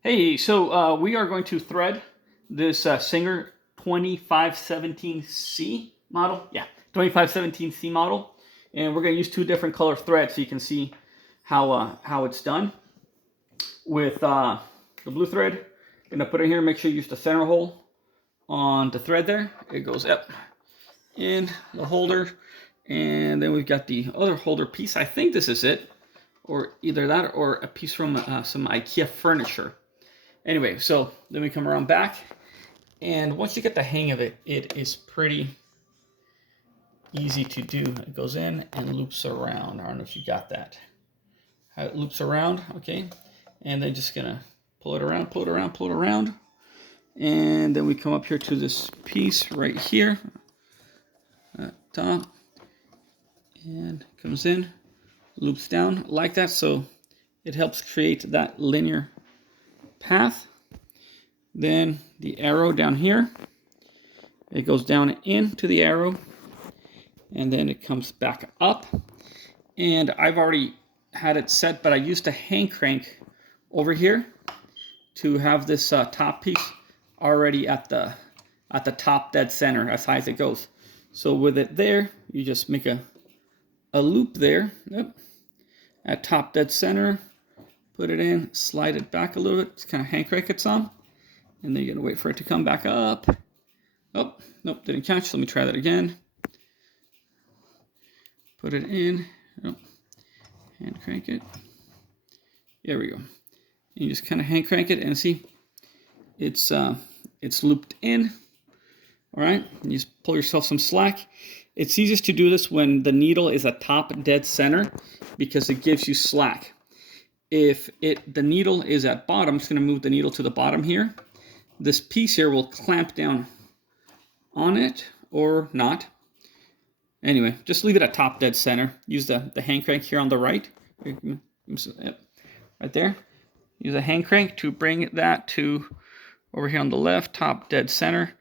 Hey, so we are going to thread this Singer 2517C model. Yeah, 2517C model. And we're going to use two different color threads so you can see how it's done. With the blue thread, I'm going to put it here, make sure you use the center hole on the thread there. It goes up in the holder. And then we've got the other holder piece. I think this is it. Or either that or a piece from some IKEA furniture. Anyway, so then we come around back, and once you get the hang of it, it is pretty easy to do. It goes in and loops around. I don't know if you got that. How it loops around, okay? And then just gonna pull it around, pull it around, pull it around. And then we come up here to this piece right here, at top, and comes in, loops down like that, so it helps create that linear path. Then the arrow down here, it goes down into the arrow, and then it comes back up. And I've already had it set, but I used a hand crank over here to have this top piece already at the top dead center, as high as it goes. So with it there, you just make a loop there, yep, at top dead center, put it in, slide it back a little bit, just kind of hand crank it some, and then you're gonna wait for it to come back up. Oh, nope, didn't catch. Let me try that again. Put it in, oh, hand crank it. There we go. And you just kind of hand crank it, and see, it's looped in. All right, and you just pull yourself some slack. It's easiest to do this when the needle is at top dead center because it gives you slack. If the needle is at bottom, I'm just going to move the needle to the bottom here. This piece here will clamp down on it or not. Anyway, just leave it at top dead center. Use the hand crank here on the right. Right there. Use a hand crank to bring that to over here on the left, top dead center.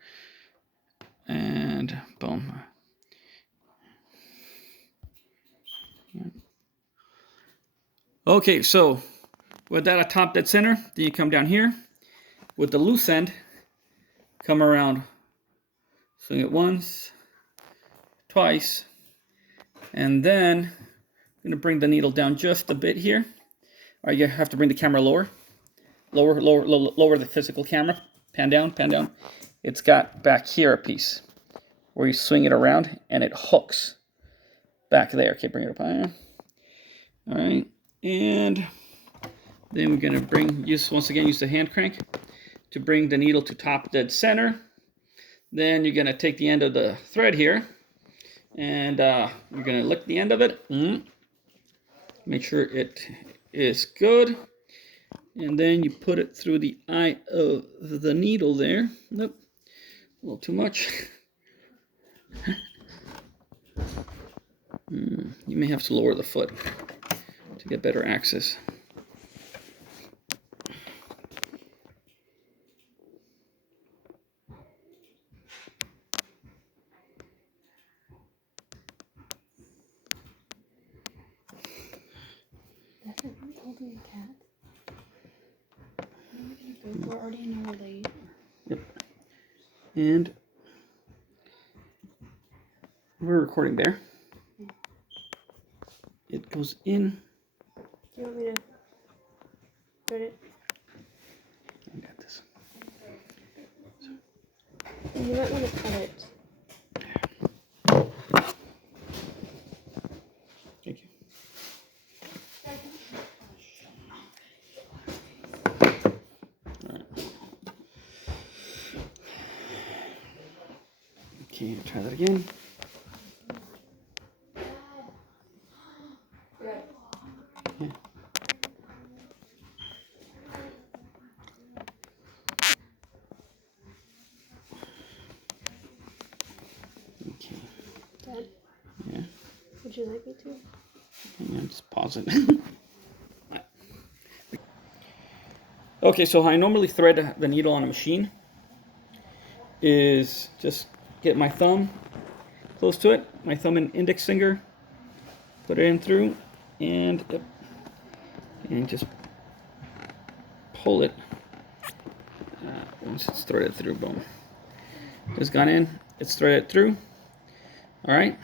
And boom. Okay, so with that at top dead center, then you come down here with the loose end, come around, swing it once, twice, and then I'm going to bring the needle down just a bit here. All right, you have to bring the camera lower. Lower the physical camera. Pan down, pan down. It's got back here a piece where you swing it around and it hooks back there. Okay, bring it up higher. All right, and then we're going to use the hand crank to bring the needle to top dead center. Then you're going to take the end of the thread here, and you're going to lick the end of it. Make sure it is good. And then you put it through the eye of the needle there. Nope, a little too much. You may have to lower the foot to get better access. Holding a cat. We're already an hour late. Yep. And we're recording there. It goes in. Do you want me to thread it? I got this. You might want to cut it. Thank you. Okay, try that again. Yeah. Okay. Dad? Yeah. Would you like me to? Hang on, just pause it. Okay, so how I normally thread the needle on a machine is just get my thumb close to it, my thumb and index finger, put it in through, and just pull it Once it's threaded through, boom. It's gone in, it's threaded through. All right.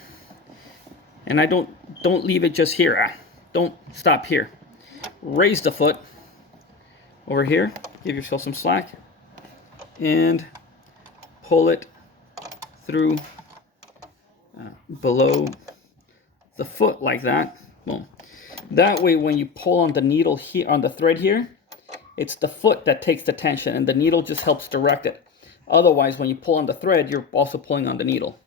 And I don't leave it just here. Don't stop here. Raise the foot over here. Give yourself some slack. And pull it through below the foot like that. Boom. That way when you pull on the needle here, on the thread here, it's the foot that takes the tension and the needle just helps direct it. Otherwise, when you pull on the thread, you're also pulling on the needle.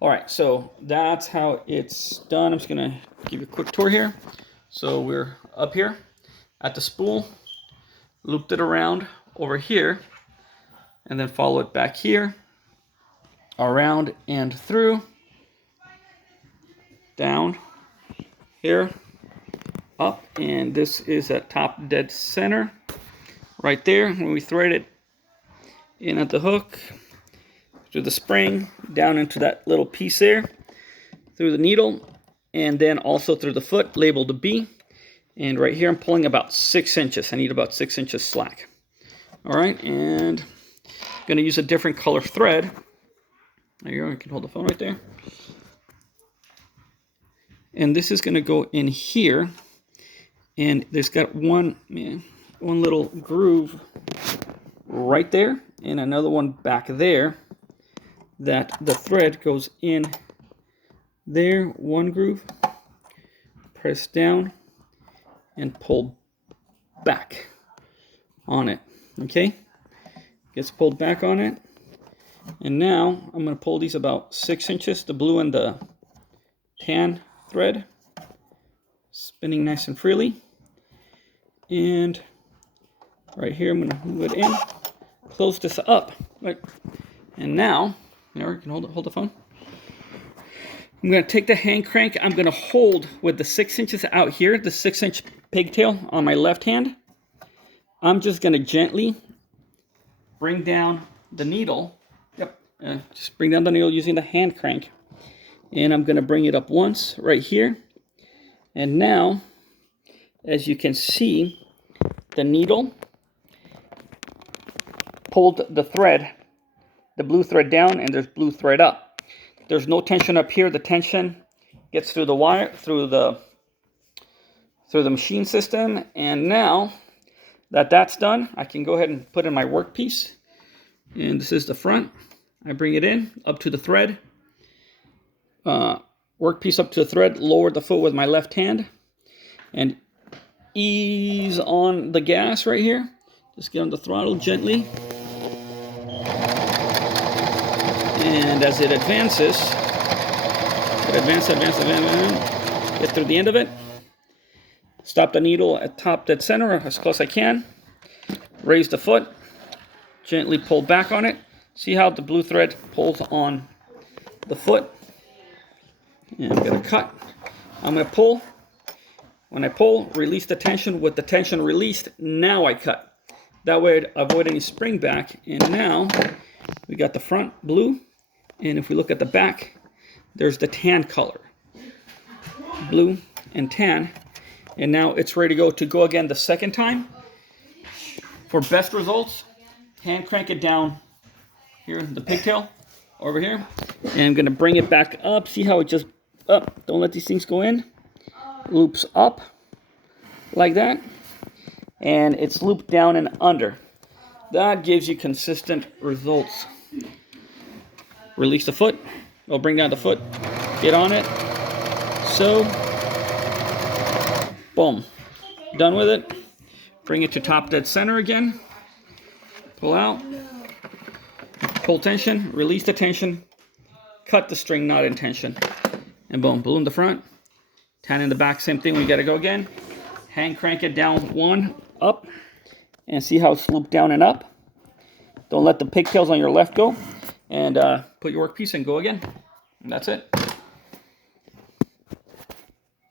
All right, so that's how it's done. I'm just gonna give you a quick tour here. So we're up here at the spool, looped it around over here, and then follow it back here, around and through, down here, up, and this is at top dead center, right there. When we thread it in at the hook, through the spring, down into that little piece there, through the needle, and then also through the foot, labeled a B. And right here, I'm pulling about 6 inches. I need about 6 inches slack. All right, and I'm gonna use a different color thread. There you go, you can hold the phone right there. And this is gonna go in here, and there's got one little groove right there, and another one back there, that the thread goes in there, one groove, press down, and pull back on it, okay? Gets pulled back on it. And now I'm gonna pull these about 6 inches, the blue and the tan thread, spinning nice and freely. And right here, I'm gonna move it in, close this up, right? And now, there, you can hold the phone. I'm gonna take the hand crank. I'm gonna hold with the 6 inches out here, the 6-inch pigtail on my left hand. I'm just gonna gently bring down the needle. Yep, just bring down the needle using the hand crank. And I'm gonna bring it up once right here. And now, as you can see, the needle pulled the thread, the blue thread down, and there's blue thread up. There's no tension up here. The tension gets through the wire, through the machine system. And now that that's done, I can go ahead and put in my workpiece. And this is the front. I bring it in up to the thread. Workpiece up to the thread. Lower the foot with my left hand, and ease on the gas right here. Just get on the throttle gently. And as it advances, advance, get through the end of it. Stop the needle at top dead center as close as I can. Raise the foot, gently pull back on it. See how the blue thread pulls on the foot. And I'm gonna cut. I'm gonna pull. When I pull, release the tension. With the tension released, now I cut. That way I avoid any spring back. And now we got the front blue. And if we look at the back, there's the tan color. Blue and tan. And now it's ready to go again the second time. For best results, hand crank it down here, the pigtail over here. And I'm gonna bring it back up. See how it just up, don't let these things go in. Loops up like that. And it's looped down and under. That gives you consistent results. Release the foot. I'll bring down the foot. Get on it. So, boom. Done with it. Bring it to top dead center again. Pull out. Pull tension. Release the tension. Cut the string not in tension. And boom. Blue in the front. Tan in the back. Same thing. We got to go again. Hand crank it down one, up. And see how it's looped down and up. Don't let the pigtails on your left go. And put your workpiece and go again. And that's it.